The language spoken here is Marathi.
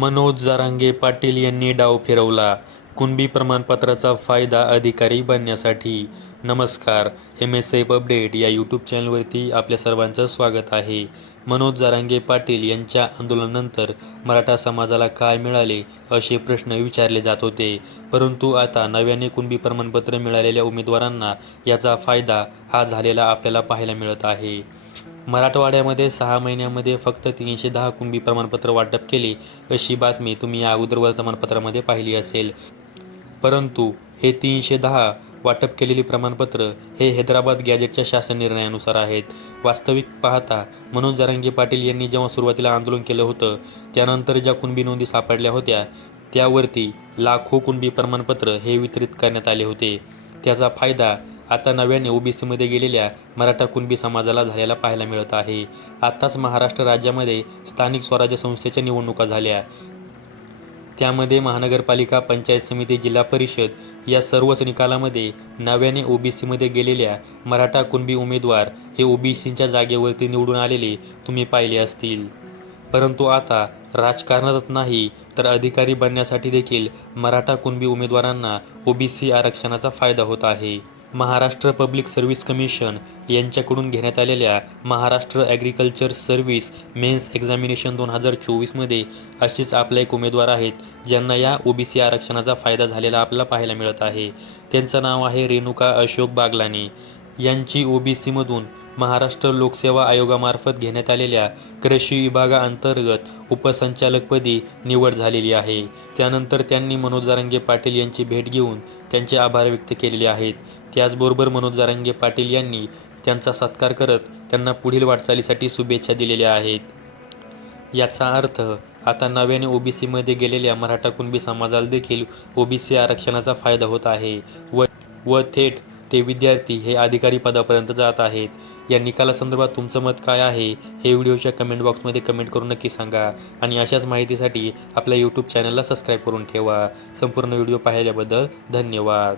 मनोज जरांगे पाटील यांनी डाव फिरवला. कुणबी प्रमाणपत्राचा फायदा अधिकारी बनण्यासाठी. नमस्कार, MSF अपडेट या यूट्यूब चॅनलवरती आपल्या सर्वांचं स्वागत आहे. मनोज जरांगे पाटील यांच्या आंदोलनानंतर मराठा समाजाला काय मिळाले असे प्रश्न विचारले जात होते. परंतु आता नव्याने कुणबी प्रमाणपत्र मिळालेल्या उमेदवारांना याचा फायदा हा झालेला आपल्याला पाहायला मिळत आहे. मराठवाड्यामध्ये 6 महिन्यामध्ये फक्त 310 कुणबी प्रमाणपत्र वाटप केले अशी बातमी तुम्ही या अगोदर वर्तमानपत्रामध्ये पाहिली असेल. परंतु हे 310 वाटप केलेली प्रमाणपत्र हे हैदराबाद गॅजेटच्या शासन निर्णयानुसार आहेत. वास्तविक पाहता मनोज जरांगे पाटील यांनी जेव्हा सुरुवातीला आंदोलन केलं होतं त्यानंतर ज्या कुणबी नोंदी सापडल्या होत्या त्यावरती लाखो कुणबी प्रमाणपत्र हे वितरित करण्यात आले होते. त्याचा फायदा आता नव्याने OBC गेलेल्या मराठा कुणबी समाजाला झालेला पाहायला मिळत आहे. आत्ताच महाराष्ट्र राज्यामध्ये स्थानिक स्वराज्य संस्थेच्या निवडणुका झाल्या. त्यामध्ये महानगरपालिका, पंचायत समिती, जिल्हा परिषद या सर्वच निकालामध्ये नव्याने OBC गेलेल्या मराठा कुणबी उमेदवार हे OBCच्या जागेवरती निवडून आलेले तुम्ही पाहिले असतील. परंतु आता राजकारणातच नाही तर अधिकारी बनण्यासाठी देखील मराठा कुणबी उमेदवारांना OBC आरक्षणाचा फायदा होत आहे. महाराष्ट्र पब्लिक सर्व्हिस कमिशन यांच्याकडून घेण्यात आलेल्या Maharashtra agriculture service mains examination 2024 अशीच आपले एक उमेदवार आहेत ज्यांना या OBC आरक्षणाचा फायदा झालेला आपल्याला पाहायला मिळत आहे. त्यांचं नाव आहे रेणुका अशोक बागलानी. यांची OBC महाराष्ट्र लोकसेवा आयोगामार्फत घेण्यात आलेल्या कृषी विभागाअंतर्गत उपसंचालकपदी निवड झालेली आहे. त्यानंतर त्यांनी मनोज जरांगे पाटील यांची भेट घेऊन त्यांचे आभार व्यक्त केलेले आहेत. त्याचबरोबर मनोज जरांगे पाटील यांनी त्यांचा सत्कार करत त्यांना पुढील वाटचालीसाठी शुभेच्छा दिलेल्या आहेत. याचा अर्थ आता नव्याने OBC गेलेल्या मराठा कुणबी समाजाला देखील OBC आरक्षणाचा फायदा होत आहे व थेट ते विद्यार्थी हे अधिकारी पदापर्यंत जात आहेत. या निकालासंदर्भात तुमचं मत काय आहे हे व्हिडिओच्या कमेंट बॉक्समध्ये कमेंट करून नक्की सांगा आणि अशाच माहितीसाठी आपल्या यूट्यूब चॅनलला सबस्क्राईब करून ठेवा. संपूर्ण व्हिडिओ पाहिल्याबद्दल धन्यवाद.